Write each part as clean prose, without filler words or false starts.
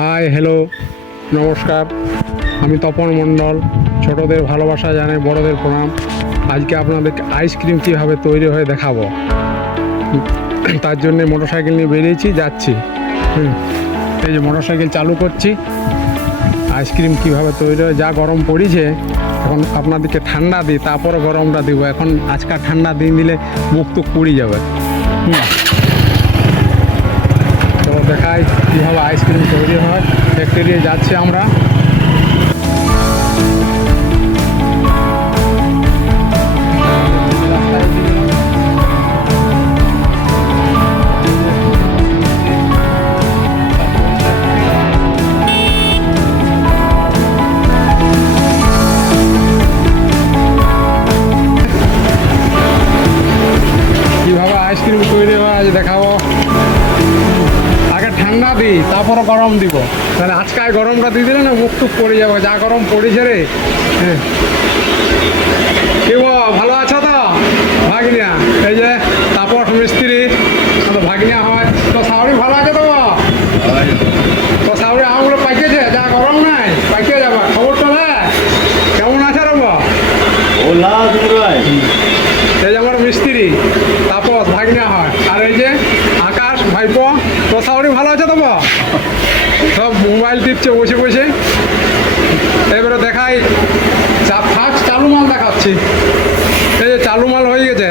Hi hello নমস্কার, আমি তপন মণ্ডল। ছোটদের ভালোবাসা জানাই, বড়দের প্রণাম। আজকে আপনাদেরকে আইসক্রিম কীভাবে তৈরি হয় দেখাবো। তার জন্যে মোটরসাইকেল নিয়ে বেরিয়েছি, যাচ্ছি। এই যে মোটরসাইকেল চালু করছি। আইসক্রিম কীভাবে তৈরি হয়, যা গরম পড়েছে এখন আপনাদেরকে ঠান্ডা দিই, তারপরে গরমটা দিব। এখন আজকাল ঠান্ডা দিন দিলে মুখ তো পুড়ে যাবে। চলো দেখাই কীভাবে আইসক্রিম তৈরি হয়। ফ্যাক্টরি যাচ্ছি আমরা। কীভাবে আইসক্রিম তৈরি হয় আজ দেখাবো। আগে ঠান্ডা দিই, তারপরে গরম দিব। তাহলে আজকে গরমটা দিয়ে দিলে না মুখ টুক পড়ে যাবে, যা গরম পড়েছে রে। কি ভালো আছো তো ভাগিনা? এই যে তাপস মিস্ত্রি তো ভাগিনা হয়। তো সাউরি ভালো আছে তো? তো সাউরি আমগুলো পাইকেছে, যা গরম নাই পাইকে যাবা। খবর তো না কেমন আছে রে? এই যে আমার মিস্ত্রি তাপস ভাগিনা হয়। আর এই যে আকাশ ভাইপো। তো সাউরি ভালো আছে তো? সব মোবাইল টিপছে বসে বসে। এবারে দেখাই, ফার্স্ট চালু মাল দেখাচ্ছি। এই যে চালু মাল হয়ে গেছে।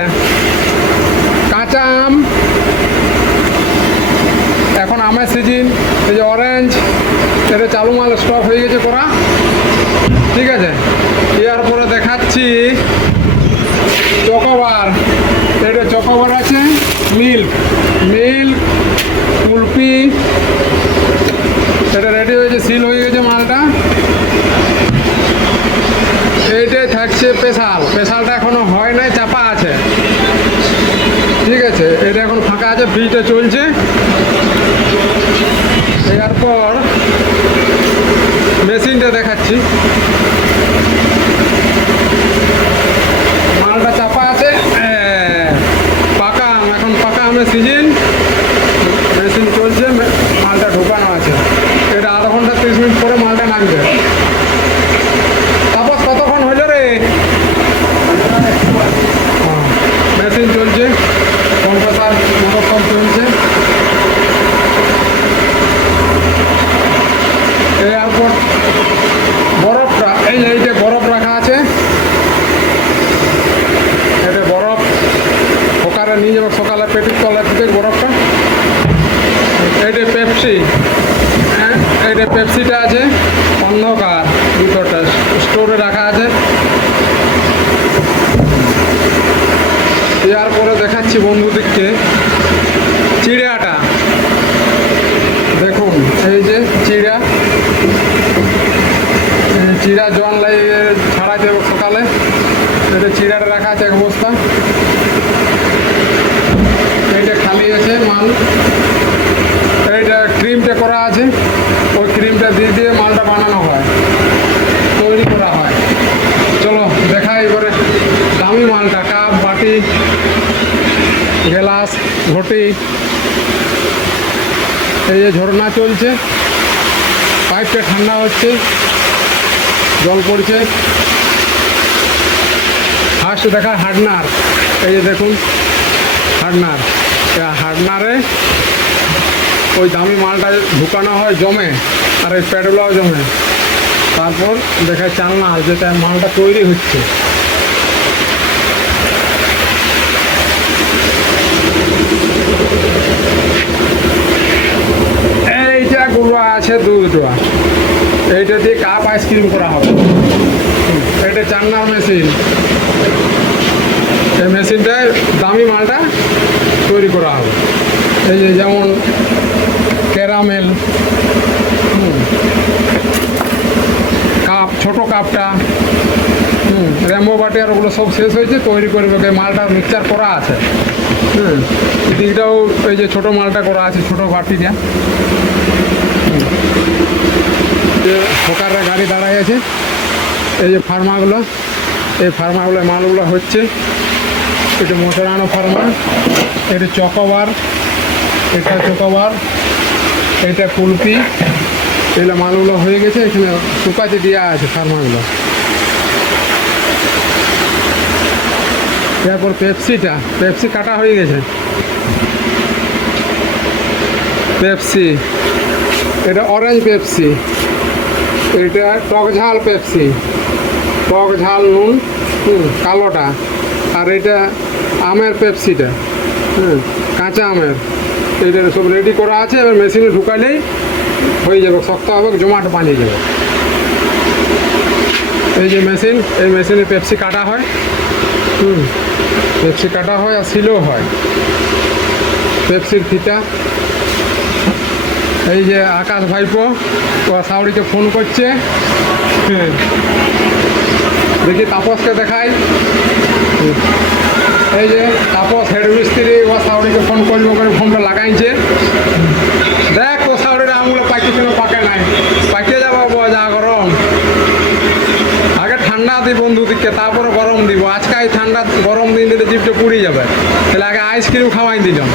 কাঁচা আম, এখন আমের সিজন। এই যে অরেঞ্জ, এটা চালু মাল স্টক হয়ে গেছে করা। ঠিক আছে, এরপরে দেখাচ্ছি চকোবার। এটা চকোবার আছে, মিল্ক কুলপি। এটা রেডি হয়েছে, সিল হয়ে গেছে মালটা। এইটাই থাকছে স্পেশালটা এখনো হয় নাই, চাপা আছে। ঠিক আছে, এটা এখন ফাঁকা আছে, ফ্রিজটা চলছে। এরপর মেশিনটা দেখাচ্ছি। মালটা চাপা আছে, পাকা আম, এখন পাকা আমের সিজন। মেশিন চলছে, মালটা ঢোকানো আছে। এটা আধা ঘন্টা 30 মিনিট পরে মালটা নামবে। তারপর কতক্ষণ হইল রে? মেশিন চলছে, কম্প্রেসার মোটর সব চলছে। এরপর বরফটা, এই যে বরফ রাখা আছে। এটা বরফ ওখানে নিয়ে যাবো সকালে, পেটির তলার দিকে বরফটা। এইটা পেপসি, হ্যাঁ এইটা পেপসিটা আছে অন্ধকার, দুটোটা স্টোরে রাখা আছে। এরপরে দেখাচ্ছি বন্ধুদেরকে চিড়াটা। দেখুন এই যে চিড়া জল লাগিয়ে ছাড়া দেবো সকালে। এটা চিড়াটা রাখা আছে এক বস্তা। এইটা খালি আছে মাল। এইটা ক্রিমটা করা আছে, ওই ক্রিমটা দিয়ে দিয়ে মালটা বানানো হয়, তৈরি করা হয়। চলো দেখাই এবারে দামি মালটা। কাপ, বাটি, গ্লাস, ঘটি। এই যে ঝর্ণা চলছে, পাইপটা ঠান্ডা হচ্ছে, জল পড়ছে। ফার্স্ট দেখা হার্ডনার। এই যে দেখুন হার্ডনার। হার্ডনারে ওই দামি মালটা ঢুকানো হয় জমে, আর এই প্যাডগুলোও জমে। তারপর দেখায় চালনা, যেটা মালটা তৈরি হচ্ছে। এইটা গুঁড়ো আছে দুটো, এইটা দিয়ে কাপ আইসক্রিম করা হবে। এটা চান্নার মেশিন। এই মেশিনটায় দামি মালটা তৈরি করা হবে। এই যে যেমন ক্যারামেল কাপ, ছোটো কাপটা, র্যাম্বো বাটি, আর ওগুলো সব শেষ হয়েছে, তৈরি করবে। মালটা মিক্সচার করা আছে। দিকটাও এই যে ছোটো মালটা করা আছে, ছোটো বাটিটা। হোকাররা গাড়ি দাঁড়ায় আছে। এই যে ফার্মাগুলো, এই ফার্মাগুলো মালগুলো হচ্ছে। এটা মোটরানো ফার্মা। এটা চকোবার, এটা চকোবার, এটা কুলপি, এগুলো মালগুলো হয়ে গেছে, এখানে শুকাতে দেওয়া আছে ফার্মাগুলো। এরপর পেপসি কাটা হয়ে গেছে। পেপসি, এটা অরেঞ্জ পেপসি, এটা টক ঝাল পেপসি, টক ঝাল নুন কালোটা, আর এটা আমের পেপসিটা, কাঁচা আমের। এটা সব রেডি করা আছে, এবার মেশিনে ঢুকালেই হয়ে যাবে, শক্ত হবে, জমাট বানিয়ে যাবে। এই যে মেশিন, এই মেশিনে পেপসি কাটা হয়, পেপসি কাটা হয় আর সিলও হয়, পেপসির ফিতা। এই যে আকাশ ভাইপো ও সাউরিকে ফোন করছে, দেখি তাপসকে দেখাই। এই যে তাপস হেড মিস্ত্রি ও সাউরিকে ফোন করবো করে ফোনটা লাগাইছে। দেখ ও সাউরির আমগুলো পাইতেছিল, পাকে নাই, পাকে যাবো যা গরম। আগে ঠান্ডা দিই বন্ধু দিকে, তারপরে গরম দিব। আজকে এই ঠান্ডা গরম দিন দিলে জিভটা পুড়ে যাবে, তাহলে আগে আইসক্রিম খাওয়াই দিলাম,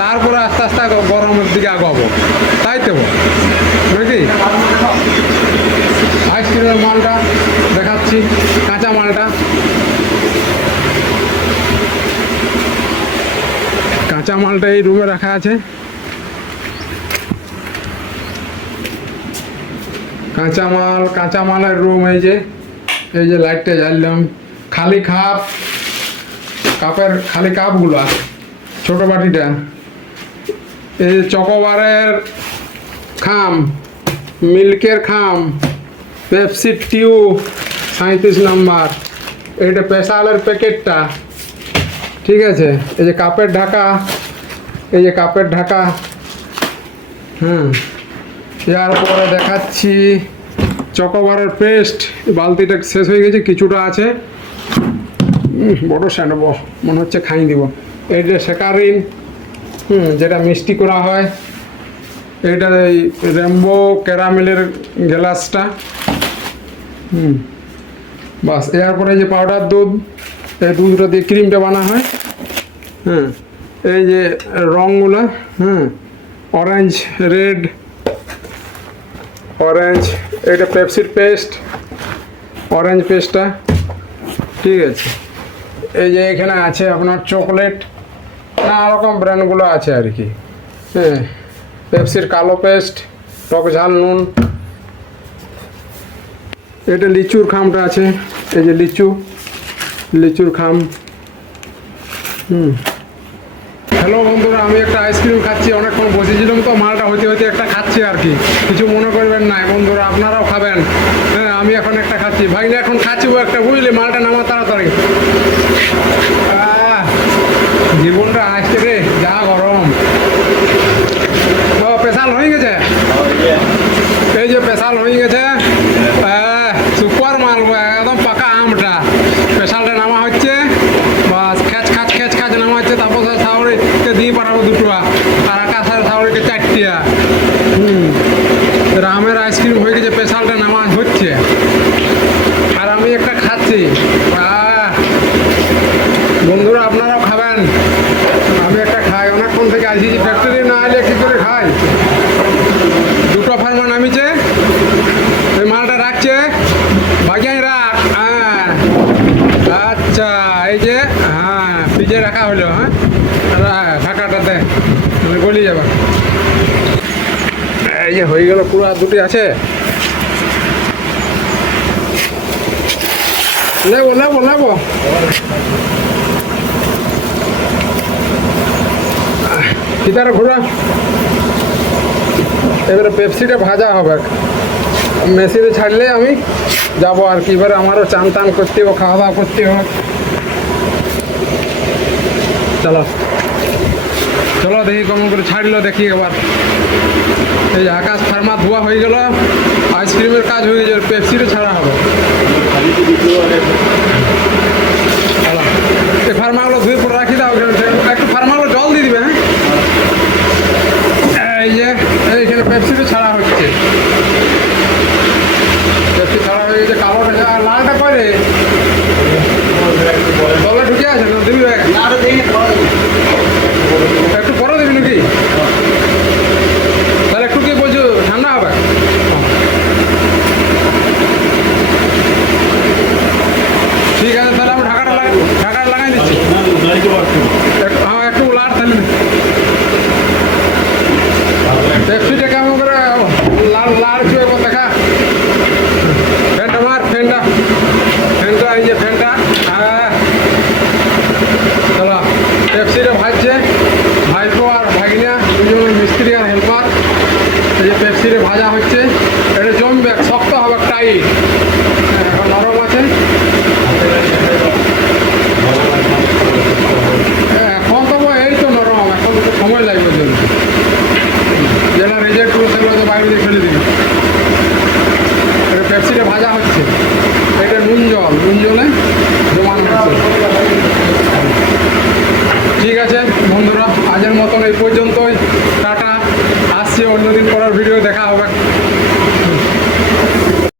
তারপরে আস্তে আস্তে গরমের দিকে আগাবো, তাই তো নাকি? আইসক্রিমের মালটা দেখাচ্ছি, কাঁচা মালটা, কাঁচা মালটা এই রুমে রাখা আছে। কাঁচা মালের রুম। এই যে লাইটটা জ্বাললাম, খালি কাপের খালি কাপগুলো, ছোট বাটিটা, এই যে চকোবারের খাম, মিল্কের খাম, পেপসির টিউব 37 নাম্বার, এইটা পেশালের প্যাকেটটা, ঠিক আছে। এই যে কাপের ঢাকা, এই যে কাপের ঢাকা, এরপরে দেখাচ্ছি চকোবারের পেস্ট। বালতিটা শেষ হয়ে গেছে, কিছুটা আছে, বড় স্যান্ডব মনে হচ্ছে খাই দিব। এই যে শেকারিন, যেটা মিষ্টি করা হয়, এইটা এই রেমবো ক্যারামেলের গ্লাসটা, বাস। এরপরে যে পাউডার দুধ, এই দুধটা দিয়ে ক্রিমটা বানা হয়। এই যে রঙগুলো, অরেঞ্জ, রেড, অরেঞ্জ, এটা পেপসির পেস্ট, অরেঞ্জ পেস্টটা, ঠিক আছে। এই যে এখানে আছে আপনার চকলেট, নানা রকম ব্র্যান্ডগুলো আছে আর কি। পেপসির কালো পেস্ট, টক ঝাল নুন, এটা লিচুর খামটা আছে, এই যে লিচুর খাম। হ্যালো বন্ধুরা, আমি একটা আইসক্রিম খাচ্ছি, অনেকক্ষণ বসেছিলাম তো, মালটা হতে হতে একটা খাচ্ছি আর কি, কিছু মনে করবেন না বন্ধুরা, আপনারাও খাবেন। আমি এখন একটা খাচ্ছি, ভাইনা এখন খাচ্ছি ও একটা, বুঝলি, মালটা নামা তাড়াতাড়ি। জীবনটা আসছে রে, যা গরম। ও পেশাল হয়ে গেছে, এই যে পেশাল হয়ে গেছে, সুপার মাল, একদম পাকা আমটা। পেশালটা নামা হচ্ছে, বাস খেচ খাচ নামা হচ্ছে। তারপর সাউরিকে দিয়ে পাঠাবো 2 টা, আর আকাশের সাউরিকে 4টা। আমের আইসক্রিম হয়ে গেছে, পেশালটা নামা হচ্ছে, আর আমি একটা খাচ্ছি। বন্ধুরা আপনারাও খাবেন, আমি একটা খাই, অনেকক্ষণ থেকে আসি, ফ্যাক্টরি না এলে কী করে খাই। 2 ফার্মা নামিছে, ওই মালটা রাখছে, ভাগিয়াই রাখ। আচ্ছা, এই যে ফ্রিজে রাখা হলো, ঢাকাটাতে গলি যাবে। এই যে হয়ে গেল পুরো, আর 2টি আছে, নেবো কিতারে ঘোরা। এবারে পেপসিটা ভাজা হবে, মেশিনে ছাড়লে আমি যাবো আর কি। এবারে আমারও চান টান করতে হবে, খাওয়া দাওয়া করতে হবে। চলো দেখি কেমন করে ছাড়লো, দেখি এবার। এই যে আকাশ ফার্মা ধোয়া হয়ে গেল, আইসক্রিমের কাজ হয়ে গেছে, পেপসিটা ছাড়া হবে। এই ফার্মাগুলো ধুয়ে পরে রাখি দাও, একটু ফার্মাগুলো জল দিয়ে দিবে। এই যে এইখানে পেপসিটা ছাড়া হচ্ছে, পেপসি ছাড়া হয়ে গেছে, কালোটা আর লালটা করে জলে ঢুকে আছে না, দিবি একটু পরে দিবি নাকি? তাহলে একটু কি বলছো ঠান্ডা হবে? লাল চুয়ে দেখা ফ্যানটা মার ফ্যানটা ফ্যানটা এই যে ফ্যানটা হ্যাঁ চলো পেপসিটা ভাজছে ভাইপো আর ভাগিনা দুজন মিস্ত্রি আর হেল্পার এই যে পেপসিটা ভাজা হচ্ছে এটা জমবে শক্ত হবে টাইট এখন নরম আছে এখন তো এই তো নরম এখন তো সময় লাগবে জন্য যেটা রেজেক্ট করবে সেগুলো তো বাইরে দিয়ে ফেলে দিবি এটা পেপসিটা ভাজা হচ্ছে এটা নুন জলে জমানো হচ্ছে